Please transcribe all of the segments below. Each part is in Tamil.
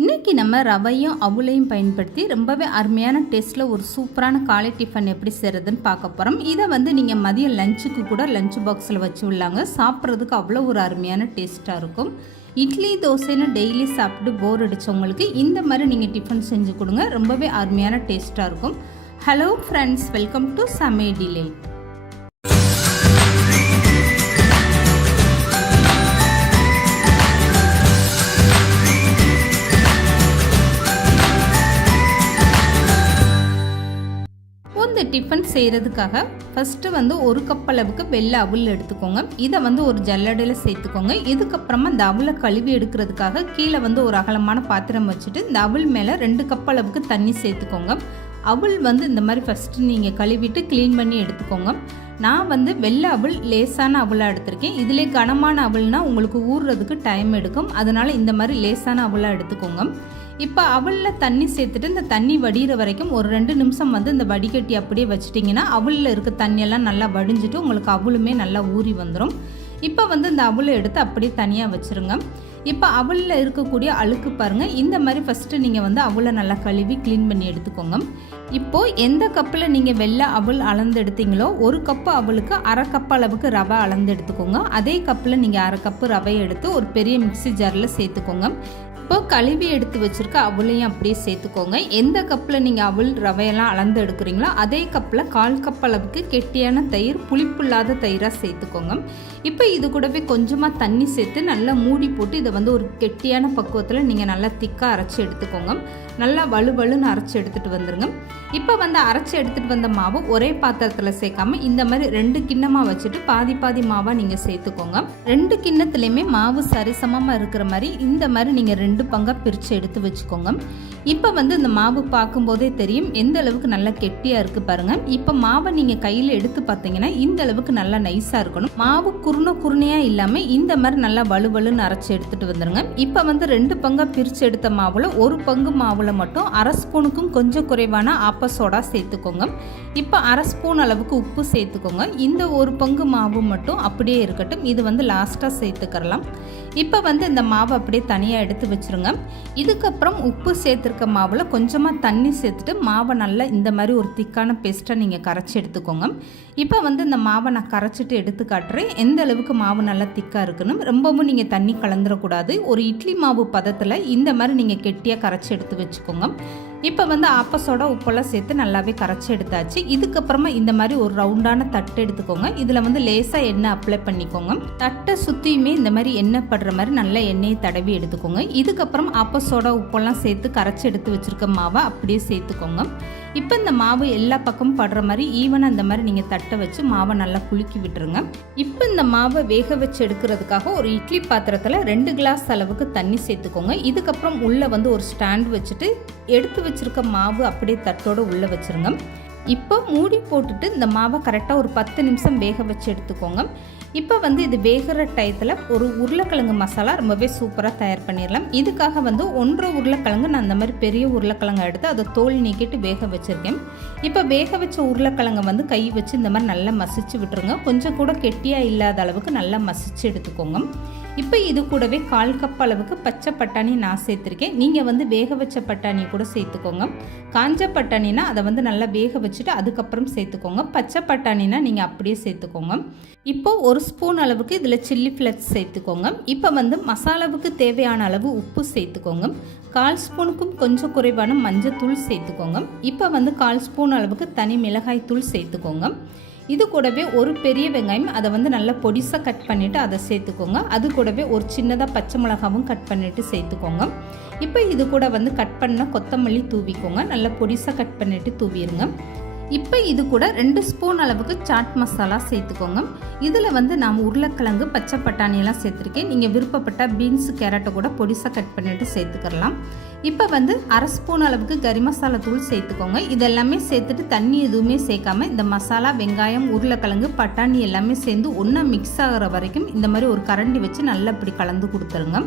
இன்றைக்கி நம்ம ரவையும் அவளையும் பயன்படுத்தி ரொம்பவே அருமையான டேஸ்ட்டில் ஒரு சூப்பரான காலை டிஃபன் எப்படி செய்கிறதுன்னு பார்க்க போகிறோம். இதை நீங்கள் மதியம் லஞ்சுக்கு கூட லஞ்ச் பாக்ஸில் வச்சு விடலாங்க. சாப்பிட்றதுக்கு அவ்வளோ ஒரு அருமையான டேஸ்ட்டாக இருக்கும். இட்லி தோசைன்னு டெய்லி சாப்பிட்டு போர் அடித்தவங்களுக்கு இந்த மாதிரி நீங்கள் டிஃபன் செஞ்சு கொடுங்க. ரொம்பவே அருமையான டேஸ்ட்டாக இருக்கும். ஹலோ ஃப்ரெண்ட்ஸ், வெல்கம் டு சமையலிலே. இந்த டிஃபன் செய்கிறதுக்காக ஃபஸ்ட்டு ஒரு கப் அளவுக்கு வெள்ளை அவல் எடுத்துக்கோங்க. இதை ஒரு ஜல்லடையில் சேர்த்துக்கோங்க. இதுக்கப்புறமா இந்த அவலை கழுவி எடுக்கிறதுக்காக கீழே ஒரு அகலமான பாத்திரம் வச்சுட்டு இந்த அவல் மேலே 2 கப் அளவுக்கு தண்ணி சேர்த்துக்கோங்க. அவல் இந்த மாதிரி ஃபஸ்ட்டு நீங்கள் கழுவிட்டு க்ளீன் பண்ணி எடுத்துக்கோங்க. நான் வெள்ளை அவல் லேசான அவலாக எடுத்திருக்கேன். இதிலே கனமான அவல்னால் உங்களுக்கு ஊறுறதுக்கு டைம் எடுக்கும். அதனால் இந்த மாதிரி லேசான அவலாக எடுத்துக்கோங்க. இப்போ அவலில் தண்ணி சேர்த்துட்டு இந்த தண்ணி வடிகிற வரைக்கும் ஒரு 2 நிமிஷம் இந்த வடிகட்டி அப்படியே வச்சிட்டிங்கன்னா அவலில் இருக்க தண்ணியெல்லாம் நல்லா வடிஞ்சிட்டு உங்களுக்கு அவலுமே நல்லா ஊறி வந்துடும். இப்போ இந்த அவலை எடுத்து அப்படியே தனியாக வச்சுருங்க. இப்போ அவலில் இருக்கக்கூடிய அழுக்கு பாருங்கள். இந்த மாதிரி ஃபஸ்ட்டு நீங்கள் அவலை நல்லா கழுவி க்ளீன் பண்ணி எடுத்துக்கோங்க. இப்போது எந்த கப்பில் நீங்கள் வெள்ளை அவல் அளந்து எடுத்தீங்களோ 1 கப்பு அவலுக்கு 1/2 கப் அளவுக்கு ரவை அளந்து எடுத்துக்கோங்க. அதே கப்பில் நீங்கள் 1/2 கப்பு ரவை எடுத்து ஒரு பெரிய மிக்ஸி ஜாரில் சேர்த்துக்கோங்க. இப்போ கழுவி எடுத்து வச்சுருக்க அவளையும் அப்படியே சேர்த்துக்கோங்க. எந்த கப்பில் நீங்கள் அவல் ரவையெல்லாம் அளந்து எடுக்கிறீங்களோ அதே கப்பில் 1/4 கப் அளவுக்கு கெட்டியான தயிர், புளிப்பில்லாத தயிராக சேர்த்துக்கோங்க. இப்போ இது கூடவே கொஞ்சமாக தண்ணி சேர்த்து நல்லா மூடி போட்டு இதை ஒரு கெட்டியான பக்குவத்தில் நீங்கள் நல்லா திக்காக அரைச்சி எடுத்துக்கோங்க. நல்லா வலுவலுன்னு அரைச்சி எடுத்துகிட்டு வந்துடுங்க. இப்போ அரைச்சி எடுத்துகிட்டு வந்த மாவு ஒரே பாத்திரத்தில் சேர்க்காம இந்த மாதிரி 2 கிண்ணமாக வச்சுட்டு பாதி பாதி மாவாக நீங்கள் சேர்த்துக்கோங்க. 2 கிண்ணத்துலேயுமே மாவு சரிசமமாக இருக்கிற மாதிரி இந்த மாதிரி நீங்கள் 2 பங்காக பிரித்து எடுத்து வச்சுக்கோங்க. இப்போ இந்த மாவு பார்க்கும்போதே தெரியும் எந்த அளவுக்கு நல்லா கெட்டியாக இருக்குது பாருங்கள். இப்போ மாவை நீங்கள் கையில் எடுத்து பார்த்தீங்கன்னா இந்த அளவுக்கு நல்லா நைஸாக இருக்கணும். மாவு குருணையாக இல்லாமல் இந்த மாதிரி நல்லா வலுவலுன்னு அரைச்சி எடுத்துகிட்டு வந்துடுங்க. இப்போ 2 பங்காக பிரித்து எடுத்த மாவில் 1 பங்கு மாவில் மட்டும் 1/2 ஸ்பூனுக்கும் கொஞ்சம் குறைவான ஆப்ப சோடா சேர்த்துக்கோங்க. இப்போ 1/2 ஸ்பூன் அளவுக்கு உப்பு சேர்த்துக்கோங்க. இந்த 1 பங்கு மாவு மட்டும் அப்படியே இருக்கட்டும். இது லாஸ்ட்டாக சேர்த்துக்கலாம். இப்போ இந்த மாவை அப்படியே தனியாக எடுத்து வச்சுருங்க. இதுக்கப்புறம் உப்பு சேர்த்துருக்க மாவில் கொஞ்சமாக தண்ணி சேர்த்துட்டு மாவை நல்லா இந்த மாதிரி ஒரு திக்கான பேஸ்ட்டாக நீங்கள் கரைச்சி எடுத்துக்கோங்க. இப்போ இந்த மாவை நான் கரைச்சிட்டு எடுத்து காட்டுறேன் எந்த அளவுக்கு மாவு நல்லா திக்காக இருக்கணும். ரொம்பவும் நீங்கள் தண்ணி கலந்துடக்கூடாது. ஒரு இட்லி மாவு பதத்தில் இந்த மாதிரி நீங்கள் கெட்டியாக கரைச்சி எடுத்து வச்சுக்கோங்க. இப்போ ஆப்பசோட உப்பெல்லாம் சேர்த்து நல்லாவே கரைச்சி எடுத்தாச்சு. இதுக்கப்புறமா இந்த மாதிரி ஒரு ரவுண்டான தட்டு எடுத்துக்கோங்க. இதில் லேசாக எண்ணெய் அப்ளை பண்ணிக்கோங்க. தட்டை சுற்றியுமே இந்த மாதிரி எண்ணெய் படுற மாதிரி நல்லா எண்ணெயை தடவி எடுத்துக்கோங்க. இதுக்கப்புறம் ஆப்பசோட உப்பெல்லாம் சேர்த்து கரைச்சி எடுத்து வச்சுருக்க மாவை அப்படியே சேர்த்துக்கோங்க. இப்போ இந்த மாவு எல்லா பக்கமும் படுற மாதிரி ஈவனாக இந்த மாதிரி நீங்கள் தட்டை வச்சு மாவை நல்லா குலுக்கி விட்டுருங்க. இப்போ இந்த மாவை வேக வச்சு எடுக்கிறதுக்காக ஒரு இட்லி பாத்திரத்தில் 2 கிளாஸ் அளவுக்கு தண்ணி சேர்த்துக்கோங்க. இதுக்கப்புறம் உள்ளே ஒரு ஸ்டாண்ட் வச்சுட்டு எடுத்து வச்சுருக்க மாவு அப்படியே தட்டோடு உள்ளே வச்சுருங்க. இப்போ மூடி போட்டுட்டு இந்த மாவை கரெக்டாக ஒரு 10 நிமிஷம் வேக வச்சு எடுத்துக்கோங்க. இப்போ இது வேகிற டயத்தில் ஒரு உருளைக்கிழங்கு மசாலா ரொம்பவே சூப்பராக தயார் பண்ணிடலாம். இதுக்காக 1/2 உருளைக்கிழங்கு நான் அந்த மாதிரி பெரிய உருளைக்கிழங்கு எடுத்து அதை தோல் நீக்கிட்டு வேக வச்சுருக்கேன். இப்போ வேக வச்ச உருளைக்கிழங்கை கை வச்சு இந்த மாதிரி நல்லா மசிச்சு விட்டுருங்க. கொஞ்சம் கூட கெட்டியாக இல்லாத அளவுக்கு நல்லா மசிச்சு எடுத்துக்கோங்க. இப்போ இது கூடவே 1/4 கப் அளவுக்கு பச்சை பட்டாணி நான் சேர்த்துருக்கேன். நீங்கள் வேக வச்ச பட்டாணி கூட சேர்த்துக்கோங்க. காஞ்ச பட்டாணினா அதை நல்லா வேக வச்சுட்டு அதுக்கப்புறம் சேர்த்துக்கோங்க. பச்சை பட்டாணினா நீங்கள் அப்படியே சேர்த்துக்கோங்க. இப்போ 1 ஸ்பூன் அளவுக்கு இதில் சில்லி ஃப்ளெக்ஸ் சேர்த்துக்கோங்க. இப்போ மசாலாவுக்கு தேவையான அளவு உப்பு சேர்த்துக்கோங்க. 1/4 ஸ்பூனுக்கும் கொஞ்சம் குறைவான மஞ்சள் தூள் சேர்த்துக்கோங்க. இப்போ 1/4 ஸ்பூன் அளவுக்கு தனி மிளகாய் தூள் சேர்த்துக்கோங்க. இது கூடவே ஒரு பெரிய வெங்காயம் அதை நல்லா பொடிசாக கட் பண்ணிவிட்டு அதை சேர்த்துக்கோங்க. அது கூடவே ஒரு சின்னதாக பச்சை மிளகாவும் கட் பண்ணிவிட்டு சேர்த்துக்கோங்க. இப்போ இது கூட கட் பண்ண கொத்தமல்லி தூவிக்கோங்க. நல்லா பொடிசாக கட் பண்ணிவிட்டு தூவிடுங்க. இப்போ இது கூட 2 ஸ்பூன் அளவுக்கு சாட் மசாலா சேர்த்துக்கோங்க. இதில் நான் உருளைக்கிழங்கு, பச்சை பட்டாணியெல்லாம் சேர்த்துருக்கேன். நீங்கள் விருப்பப்பட்ட பீன்ஸு, கேரட்டை கூட பொடிசாக கட் பண்ணிவிட்டு சேர்த்துக்கலாம். இப்போ 1/2 ஸ்பூன் அளவுக்கு கறி மசாலா தூள் சேர்த்துக்கோங்க. இதெல்லாமே சேர்த்துட்டு தண்ணி எதுவுமே சேர்க்காம இந்த மசாலா, வெங்காயம், உருளைக்கிழங்கு, பட்டாணி எல்லாமே சேர்ந்து ஒன்றா மிக்ஸ் ஆகிற வரைக்கும் இந்த மாதிரி ஒரு கரண்டி வச்சு நல்லா இப்படி கலந்து கொடுத்துருங்க.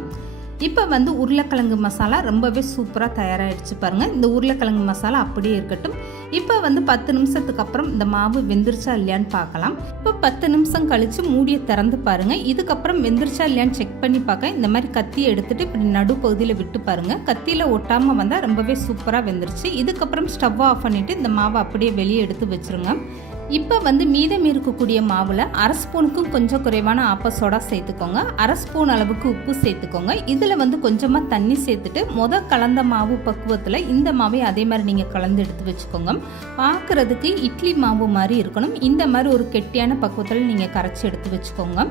இப்போ வந்து உருளைக்கிழங்கு மசாலா ரொம்பவே சூப்பராக தயாராகிடுச்சு பாருங்கள். இந்த உருளைக்கிழங்கு மசாலா அப்படியே இருக்கட்டும். இப்போ வந்து 10 நிமிஷத்துக்கு அப்புறம் இந்த மாவு வெந்துருச்சா இல்லையான்னு பார்க்கலாம். இப்போ 10 நிமிஷம் கழித்து மூடியை திறந்து பாருங்கள். இதுக்கப்புறம் வெந்துருச்சா இல்லையான்னு செக் பண்ணி பார்க்க இந்த மாதிரி கத்தியை எடுத்துகிட்டு இப்படி நடுப்பகுதியில் விட்டு பாருங்கள். கத்தியில் ஒட்டாமல் வந்தால் ரொம்பவே சூப்பராக வெந்துருச்சு. இதுக்கப்புறம் ஸ்டவ் ஆஃப் பண்ணிவிட்டு இந்த மாவை அப்படியே வெளியே எடுத்து வச்சுருங்க. இப்போ வந்து மீதம் இருக்கக்கூடிய மாவில் 1/2 ஸ்பூனுக்கும் கொஞ்சம் குறைவான ஆப்ப சோடா சேர்த்துக்கோங்க. 1/2 ஸ்பூன் அளவுக்கு உப்பு சேர்த்துக்கோங்க. இதில் வந்து கொஞ்சமாக தண்ணி சேர்த்துட்டு கலந்த மாவு பக்குவத்தில் இந்த மாவை அதே மாதிரி நீங்கள் கலந்து எடுத்து வச்சுக்கோங்க. பார்க்குறதுக்கு இட்லி மாவு மாதிரி இருக்கணும். இந்த மாதிரி ஒரு கெட்டியான பக்குவத்தில் நீங்கள் கரைச்சி எடுத்து வச்சுக்கோங்க.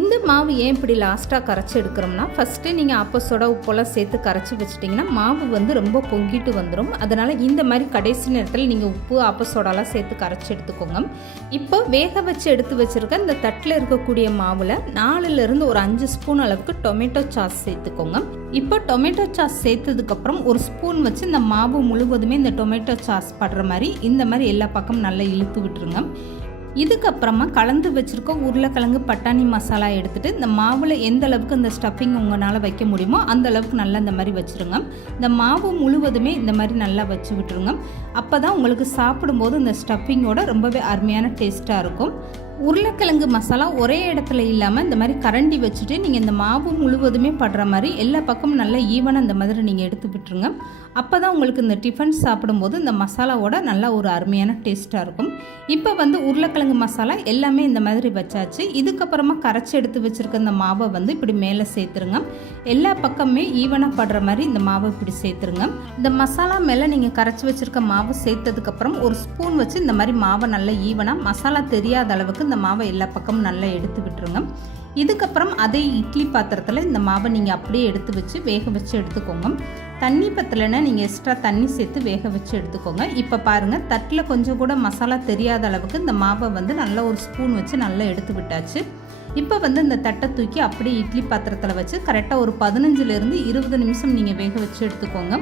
இந்த மாவு ஏன் இப்படி லாஸ்ட்டாக கரைச்சி எடுக்கிறோம்னா, ஃபஸ்ட்டு நீங்கள் ஆப்ப சோடா உப்பெல்லாம் சேர்த்து கரைச்சி வச்சுட்டிங்கன்னா மாவு வந்து ரொம்ப பொங்கிட்டு வந்துடும். அதனால் இந்த மாதிரி கடைசி நேரத்தில் நீங்கள் உப்பு ஆப்ப சோடாலாம் சேர்த்து கரைச்சி எடுத்துக்கோங்க. இப்போ வேக வச்சு எடுத்து வச்சுருக்க இந்த தட்டில் இருக்கக்கூடிய மாவில் 4லிருந்து ஒரு 5 ஸ்பூன் அளவுக்கு டொமேட்டோ சாஸ் சேர்த்துக்கோங்க. இப்போ டொமேட்டோ சாஸ் சேர்த்ததுக்கப்புறம் ஒரு ஸ்பூன் வச்சு இந்த மாவு முழுவதுமே இந்த டொமேட்டோ சாஸ் படுற மாதிரி இந்த மாதிரி எல்லா பக்கம் நல்லா இழுத்து விட்டுருங்க. இதுக்கப்புறமா கலந்து வச்சுருக்க உருளைக்கிழங்கு பட்டாணி மசாலா எடுத்துகிட்டு இந்த மாவில் எந்த அளவுக்கு இந்த ஸ்டஃபிங் உங்களால் வைக்க முடியுமோ அந்த அளவுக்கு நல்லா இந்த மாதிரி வச்சுருங்க. இந்த மாவு முழுவதுமே இந்த மாதிரி நல்லா வச்சு விட்டுருங்க. அப்போ தான் உங்களுக்கு சாப்பிடும்போது இந்த ஸ்டஃபிங்கோட ரொம்பவே அருமையான டேஸ்ட்டாக இருக்கும். உருளைக்கிழங்கு மசாலா ஒரே இடத்துல இல்லாமல் இந்த மாதிரி கரண்டி வச்சுட்டு நீங்கள் இந்த மாவு முழுவதுமே படுற மாதிரி எல்லா பக்கமும் நல்லா ஈவனாக இந்த மாதிரி நீங்கள் எடுத்து விட்டுருங்க. அப்போ தான் உங்களுக்கு இந்த டிஃபன் சாப்பிடும்போது இந்த மசாலாவோட நல்லா ஒரு அருமையான டேஸ்ட்டாக இருக்கும். இப்போ வந்து உருளைக்கிழங்கு மசாலா எல்லாமே இந்த மாதிரி வச்சாச்சு. இதுக்கப்புறமா கரைச்சி எடுத்து வச்சுருக்க இந்த மாவை வந்து இப்படி மேலே சேர்த்துருங்க. எல்லா பக்கமே ஈவனாக படுற மாதிரி இந்த மாவை இப்படி சேர்த்துருங்க. இந்த மசாலா மேலே நீங்கள் கரைச்சி வச்சுருக்க மாவு சேர்த்ததுக்கப்புறம் ஒரு ஸ்பூன் வச்சு இந்த மாதிரி மாவை நல்லா ஈவனாக மசாலா தெரியாத அளவுக்கு இந்த மாவை எல்லா பக்கமும் நல்லா எடுத்து விட்டுருங்க. இதுக்கப்புறம் அதே இட்லி பாத்திரத்தில் இந்த மாவை நீங்கள் அப்படியே எடுத்து வச்சு வேக வச்சு எடுத்துக்கோங்க. தண்ணி பத்தலைன்னா நீங்கள் எக்ஸ்ட்ரா தண்ணி சேர்த்து வேக வச்சு எடுத்துக்கோங்க. இப்போ பாருங்கள், தட்டில் கொஞ்சம் கூட மசாலா தெரியாத அளவுக்கு இந்த மாவை வந்து நல்லா ஒரு ஸ்பூன் வச்சு நல்லா எடுத்து விட்டாச்சு. இப்போ வந்து இந்த தட்டை தூக்கி அப்படியே இட்லி பாத்திரத்தில் வச்சு கரெக்டாக ஒரு 15லிருந்து 20 நிமிஷம் நீங்கள் வேக வச்சு எடுத்துக்கோங்க.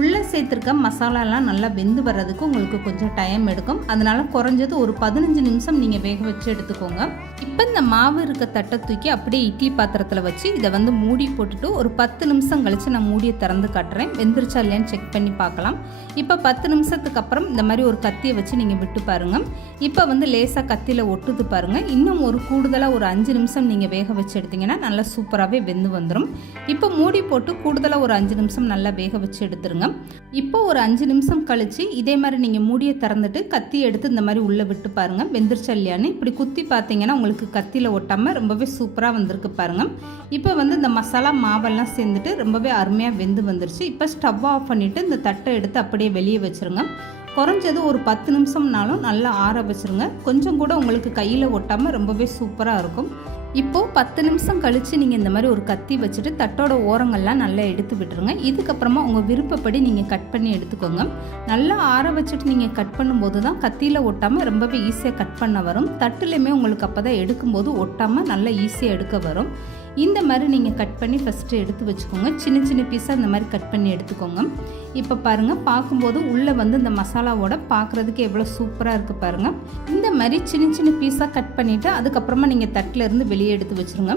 உள்ளே சேர்த்துருக்க மசாலாலாம் நல்லா வெந்து வர்றதுக்கு உங்களுக்கு கொஞ்சம் டைம் எடுக்கும். அதனால் குறைஞ்சது ஒரு 15 நிமிஷம் நீங்கள் வேக வச்சு எடுத்துக்கோங்க. இப்போ இந்த மாவு இருக்க தட்டை தூக்கி அப்படியே இட்லி பாத்திரத்தில் வச்சு இதை வந்து மூடி போட்டுட்டு ஒரு 10 நிமிஷம் கழித்து நான் மூடியை திறந்து காட்டுறேன். வெந்துருச்சா இல்லையான்னு செக் பண்ணி பார்க்கலாம். இப்போ 10 நிமிஷத்துக்கு அப்புறம் இந்த மாதிரி ஒரு கத்தியை வச்சு நீங்கள் விட்டு பாருங்கள். இப்போ வந்து லேசாக கத்தியில் ஒட்டுது பாருங்கள். இன்னும் ஒரு கூடுதலாக ஒரு 5 நிமிஷம் நீங்கள் வேக வச்சு எடுத்திங்கன்னா நல்லா சூப்பராகவே வெந்து வந்துடும். இப்போ மூடி போட்டு கூடுதலாக ஒரு 5 நிமிஷம் நல்லா வேக வச்சு எடுத்துருங்க. இப்போ ஒரு 5 நிமிஷம் கழிச்சு இதே மாதிரி நீங்கள் மூடியை திறந்துட்டு கத்தி எடுத்து இந்த மாதிரி உள்ளே விட்டு பாருங்கள் வெந்துருச்சா இல்லையான்னு. இப்படி குத்தி பார்த்தீங்கன்னா உங்களுக்கு கத்தியில் ஒட்டாமல் ரொம்பவே சூப்பராக வந்திருக்கு பாருங்கள். இப்போ வந்து இந்த மசாலா மாவெல்லாம் சேர்ந்துட்டு ரொம்பவே அருமையாக வெந்து வந்துருச்சு. இப்போ ஸ்டவ் ஆஃப் பண்ணிவிட்டு இந்த தட்டை எடுத்து அப்படியே வெளியே வச்சுருங்க. குறைஞ்சது ஒரு 10 நிமிஷம்னாலும் நல்லா ஆற வச்சுருங்க. கொஞ்சம் கூட உங்களுக்கு கையில் ஒட்டாமல் ரொம்பவே சூப்பராக இருக்கும். இப்போது 10 நிமிஷம் கழித்து நீங்கள் இந்த மாதிரி ஒரு கத்தி வச்சுட்டு தட்டோட ஓரங்கள்லாம் நல்லா எடுத்து விட்டுருங்க. இதுக்கப்புறமா உங்கள் விருப்பப்படி நீங்கள் கட் பண்ணி எடுத்துக்கோங்க. நல்லா ஆற வச்சுட்டு நீங்கள் கட் பண்ணும்போது தான் கத்தியில் ஒட்டாமல் ரொம்பவே ஈஸியாக கட் பண்ண வரும். தட்டுலையுமே உங்களுக்கு அப்போ தான் எடுக்கும்போது ஒட்டாமல் நல்லா ஈஸியாக எடுக்க வரும். இந்த மாதிரி நீங்கள் கட் பண்ணி ஃபஸ்ட்டு எடுத்து வச்சுக்கோங்க. சின்ன சின்ன பீஸாக இந்த மாதிரி கட் பண்ணி எடுத்துக்கோங்க. இப்போ பாருங்கள், பார்க்கும்போது உள்ளே வந்து இந்த மசாலாவோட பார்க்குறதுக்கு எவ்வளோ சூப்பராக இருக்குது பாருங்கள். இந்த மாதிரி சின்ன சின்ன பீஸாக கட் பண்ணிவிட்டு அதுக்கப்புறமா நீங்கள் தட்டிலேருந்து வெளியே எடுத்து வச்சுருங்க.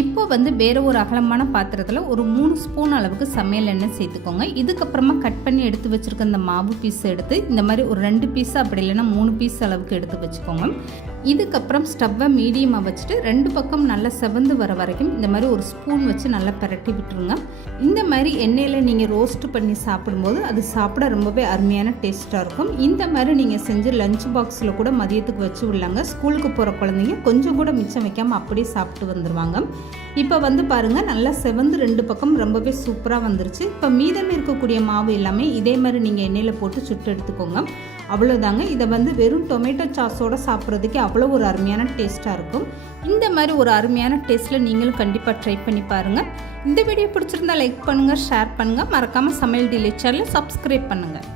இப்போ வந்து வேறு ஒரு அகலமான பாத்திரத்தில் ஒரு 3 ஸ்பூன் அளவுக்கு சமையல் எண்ணெய் சேர்த்துக்கோங்க. இதுக்கப்புறமா கட் பண்ணி எடுத்து வச்சுருக்க இந்த மாவு பீஸ் எடுத்து இந்த மாதிரி ஒரு 2 பீஸ் அப்படி இல்லைன்னா 3 பீஸ் அளவுக்கு எடுத்து வச்சுக்கோங்க. இதுக்கப்புறம் ஸ்டவ்வை மீடியமாக வச்சுட்டு 2 பக்கம் நல்லா செவந்து வர வரைக்கும் இந்த மாதிரி ஒரு ஸ்பூன் வச்சு நல்லா பரட்டி விட்டுருங்க. இந்த மாதிரி எண்ணெயில் நீங்கள் ரோஸ்ட் பண்ணி சாப்பிடும்போது அது சாப்பிட ரொம்பவே அருமையான டேஸ்ட்டாக இருக்கும். இந்த மாதிரி நீங்கள் செஞ்சு லஞ்ச் பாக்ஸில் கூட மதியத்துக்கு வச்சு விடலாங்க. ஸ்கூலுக்கு போகிற குழந்தைங்க கொஞ்சம் கூட மிச்சம் வைக்காமல் அப்படியே சாப்பிட்டு வந்துடுவாங்க. இப்போ வந்து பாருங்கள், நல்லா செவந்து 2 பக்கம் ரொம்பவே சூப்பராக வந்துருச்சு. இப்போ மீதம் இருக்கக்கூடிய மாவு எல்லாமே இதே மாதிரி நீங்கள் எண்ணெயில் போட்டு சுட்டு எடுத்துக்கோங்க. அவ்வளோதாங்க. இதை வந்து வெறும் டொமேட்டோ சாஸோடு சாப்பிட்றதுக்கு அவ்வளோ ஒரு அருமையான டேஸ்ட்டாக இருக்கும். இந்த மாதிரி ஒரு அருமையான டேஸ்ட்டில் நீங்களும் கண்டிப்பாக ட்ரை பண்ணி பாருங்கள். இந்த வீடியோ பிடிச்சிருந்தா லைக் பண்ணுங்கள், ஷேர் பண்ணுங்கள். மறக்காமல் சமையல் டிலே சேனலை சப்ஸ்கிரைப் பண்ணுங்கள்.